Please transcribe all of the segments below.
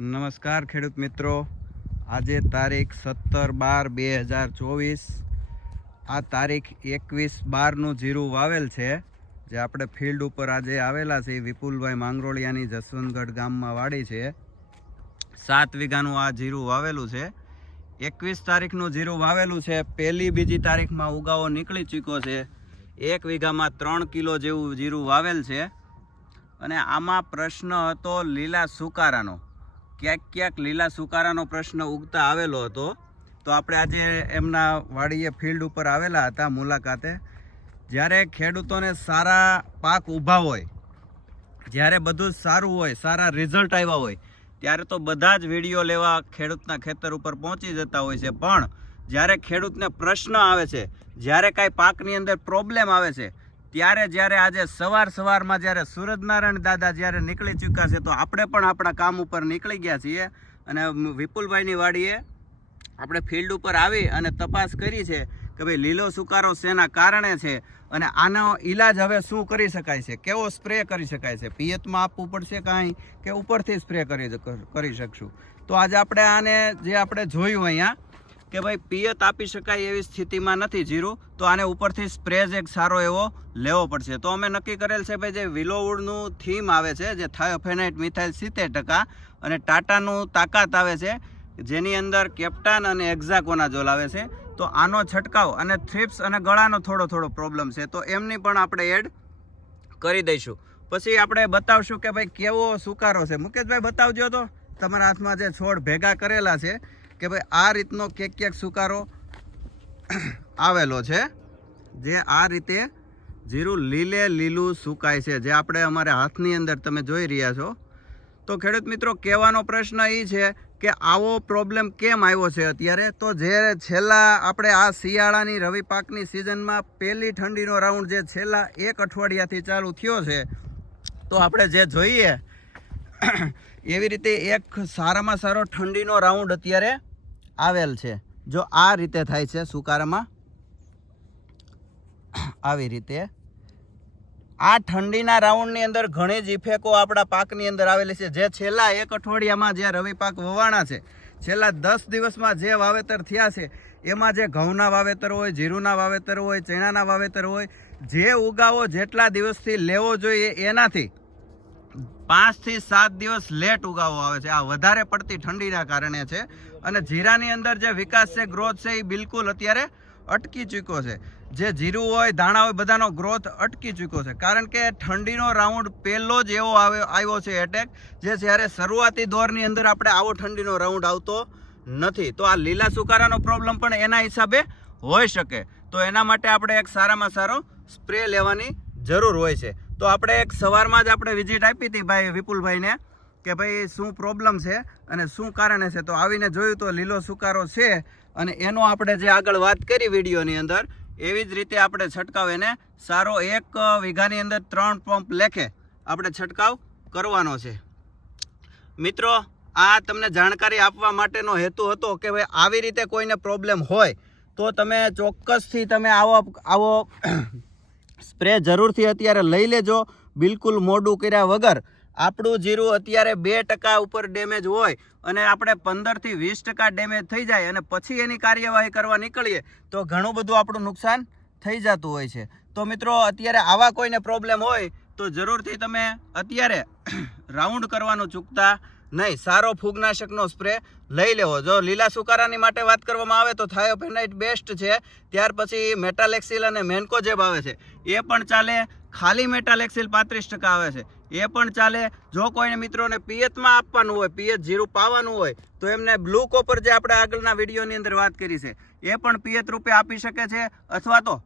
નમસ્કાર ખેડૂત મિત્રો. આજે તારીખ સત્તર બાર બે હજાર ચોવીસ. આ તારીખ એકવીસ બારનું જીરું વાવેલ છે, જે આપણે ફિલ્ડ ઉપર આજે આવેલા છે વિપુલભાઈ માંગરોળિયાની જસવંતગઢ ગામમાં વાડી છે. સાત વીઘાનું આ જીરું વાવેલું છે. એકવીસ તારીખનું જીરું વાવેલું છે. પહેલી બીજી તારીખમાં ઉગાવો નીકળી ચૂક્યો છે. એક વીઘામાં ત્રણ કિલો જેવું જીરું વાવેલ છે. અને આમાં પ્રશ્ન હતો લીલા સુકારાનો. ક્યાંક ક્યાંક લીલા સુકારાનો પ્રશ્ન ઉગતા આવેલો હતો. તો આપણે આજે એમના વાડીએ ફિલ્ડ ઉપર આવેલા હતા મુલાકાતે. જ્યારે ખેડૂતોને સારા પાક ઊભા હોય, જ્યારે બધું સારું હોય, સારા રિઝલ્ટ આવ્યા હોય, ત્યારે તો બધા જ વીડિયો લેવા ખેડૂતના ખેતર ઉપર પહોંચી જતા હોય છે. પણ જ્યારે ખેડૂતને પ્રશ્ન આવે છે, જ્યારે કાંઈ પાકની અંદર પ્રોબ્લેમ આવે છે ત્યારે જ્યારે આજે સવાર સવારમાં જ્યારે સૂરજનારાયણ દાદા જ્યારે નીકળી ચૂક્યા છે, તો આપણે પણ આપણા કામ ઉપર નીકળી ગયા છીએ. અને વિપુલભાઈની વાડીએ આપણે ફિલ્ડ ઉપર આવી અને તપાસ કરી છે કે ભાઈ લીલો સુકારો શેના કારણે છે અને આનો ઈલાજ હવે શું કરી શકાય છે? કેવો સ્પ્રે કરી શકાય છે? પિયતમાં આપવું પડશે કાંઈ કે ઉપરથી સ્પ્રે કરી કરી શકશું? તો આજે આપણે આને જે આપણે જોયું અહીંયા કે ભાઈ પિયત આપી શકાય એવી સ્થિતિમાં નથી જીરું, તો આને ઉપરથી સ્પ્રેજ એક સારો એવો લેવો પડશે. તો અમે નક્કી કરેલ છે ભાઈ, જે વિલોવુડનું થીમ આવે છે, જે થાયોફેનાઇટ મિથાઇલ સિત્તેર ટકા અને ટાટાનું તાકાત આવે છે, જેની અંદર કેપ્ટાન અને એક્ઝાકોનાઝોલ આવે છે. તો આનો છંટકાવ અને થ્રિપ્સ અને ગળાનો થોડો થોડો પ્રોબ્લેમ છે, તો એમની પણ આપણે એડ કરી દઈશું. પછી આપણે બતાવશું કે ભાઈ કેવો સુકારો છે. મુકેશભાઈ, બતાવજો તો. તમારા હાથમાં જે છોડ ભેગા કરેલા છે કે ભાઈ આ રીતનો ક્યાંક ક્યાંક સુકારો આવેલો છે, જે આ રીતે જીરું લીલે લીલું સુકાય છે, જે આપણે અમારા હાથની અંદર તમે જોઈ રહ્યા છો. તો ખેડૂત મિત્રો, કહેવાનો પ્રશ્ન એ છે કે આવો પ્રોબ્લેમ કેમ આવ્યો છે અત્યારે? તો જે છેલ્લા આપણે આ શિયાળાની રવિ પાકની સિઝનમાં પહેલી ઠંડીનો રાઉન્ડ જે છેલ્લા એક અઠવાડિયાથી ચાલુ થયો છે, તો આપણે જે જોઈએ, એવી રીતે એક સારામાં સારો ઠંડીનો રાઉન્ડ અત્યારે આવેલ છે. જો આ રીતે થાય છે સુકારામાં, આવી રીતે. આ ઠંડીના રાઉન્ડની અંદર ઘણી જ ઇફેકો આપણા પાકની અંદર આવેલી છે. જે છેલ્લા એક અઠવાડિયામાં જે રવિ પાક વવાણા છે, છેલ્લા દસ દિવસમાં જે વાવેતર થયા છે, એમાં જે ઘઉંના વાવેતર હોય, જીરુના વાવેતર હોય, ચણાના વાવેતર હોય, જે ઉગાવો જેટલા દિવસથી લેવો જોઈએ એનાથી પાંચથી સાત દિવસ લેટ ઉગાવો આવે છે. આ વધારે પડતી ઠંડીના કારણે છે. અને જીરાની અંદર જે વિકાસ છે ગ્રોથ છે, એ બિલકુલ અત્યારે અટકી ચૂક્યો છે. જે જીરું હોય, ધાણા હોય, બધાનો ગ્રોથ અટકી ચૂક્યો છે. કારણ કે ઠંડીનો રાઉન્ડ પહેલો જ એવો આવ્યો છે એટેક જે જ્યારે શરૂઆતી દોરની અંદર આપણે આવો ઠંડીનો રાઉન્ડ આવતો નથી. તો આ લીલા સુકારાનો પ્રોબ્લેમ પણ એના હિસાબે હોઈ શકે. તો એના માટે આપણે એક સારામાં સારો સ્પ્રે લેવાની જરૂર હોય છે. તો આપણે એક સવારમાં જ આપણે વિઝિટ આપી હતી ભાઈ વિપુલભાઈને કે ભાઈ શું પ્રોબ્લેમ છે અને શું કારણે છે? તો આવીને જોયું તો લીલો સુકારો છે અને એનો આપણે જે આગળ વાત કરી વિડીયોની અંદર, એવી જ રીતે આપણે છંટકાવ એને સારો એક વીઘાની અંદર ત્રણ પંપ લેખે આપણે છંટકાવ કરવાનો છે. મિત્રો, આ તમને જાણકારી આપવા માટેનો હેતુ હતો કે ભાઈ આવી રીતે કોઈને પ્રોબ્લેમ હોય તો તમે ચોક્કસથી તમે આવો આવો સ્પ્રે જરૂરથી અત્યારે લઈ લેજો. બિલકુલ મોડું કર્યા વગર. આપણું જીરું અત્યારે બે ટકા ઉપર ડેમેજ હોય અને આપણે પંદરથી વીસ ટકા ડેમેજ થઈ જાય અને પછી એની કાર્યવાહી કરવા નીકળીએ તો ઘણું બધું આપણું નુકસાન થઈ જતું હોય છે. તો મિત્રો, અત્યારે આવા કોઈને પ્રોબ્લેમ હોય તો જરૂરથી તમે અત્યારે રાઉન્ડ કરવાનું ચૂકતા નહીં. સારો ફૂગનાશકનો સ્પ્રે લઈ લેવો. જો લીલા સુકારાની માટે વાત કરવામાં આવે તો થાયોફેનાઇટ બેસ્ટ છે. ત્યાર પછી મેટાલેક્સિલ અને મેન્કોજેબ આવે છે. એ પણ ચાલે, ખાલી મેટાલેક્સિલ પાંત્રીસ ટકા આવે છે. એ પણ ચાલે, જો કોઈને મિત્રોને પિયતમાં આપવાનું હોય, પિયત જીરું પાવાનું હોય, તો એમને બ્લુ કોપર જે આપણે આગળના વિડીયોની અંદર વાત કરી છે, એ પણ પિયત રૂપે આપી શકે છે, અથવા તો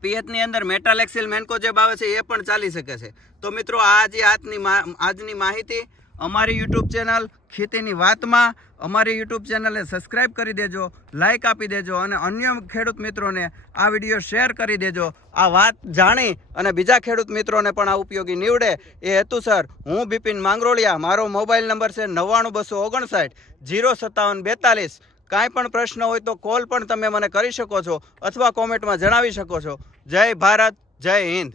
પિયતની અંદર મેટાલેક્સિલ મેન્કોજેબ આવે છે, એ પણ ચાલી શકે છે. તો મિત્રો, આ જે આજની આજની માહિતી અમારી યુટ્યુબ ચેનલ ખેતીની વાતમાં. અમારી યુટ્યુબ ચેનલને સબસ્ક્રાઈબ કરી દેજો લાઈક આપી દેજો અને અન્ય ખેડૂત મિત્રોને આ વીડિયો શેર કરી દેજો. આ વાત જાણી અને બીજા ખેડૂત મિત્રોને પણ આ ઉપયોગી નીવડે એ હેતુસર હું બિપિન માંગરોળિયા મારો મોબાઈલ નંબર છે નવ્વાણું બસો ઓગણસાઠ, જીરો સત્તાવન બેતાલીસ. કાંઈ પણ પ્રશ્ન હોય તો કોલ પણ તમે મને કરી શકો છો અથવા કોમેન્ટમાં જણાવી શકો છો. જય ભારત, જય હિન્દ.